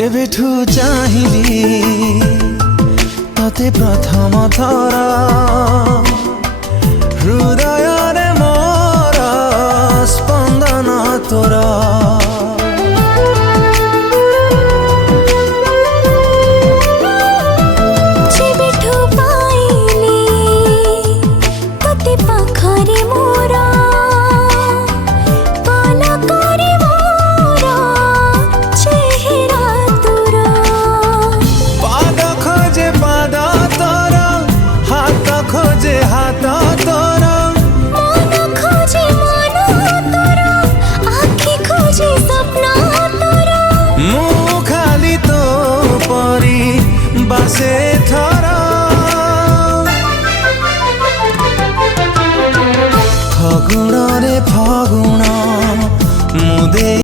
जेबेठू चाहिली तते प्रथम थर हृदय रे मोर स्पंदन तोर जेबेठू पाइली तते पाखरे मोर पलकरे मोर चेहरा तोर पाद खोजे पाद तोर हाथ खोजे हाथ तोर मन खोजे मन तोर आँखी खोजे सपना तोर मु खाली तो परी बासे थर फगुण रे फगुण मुदे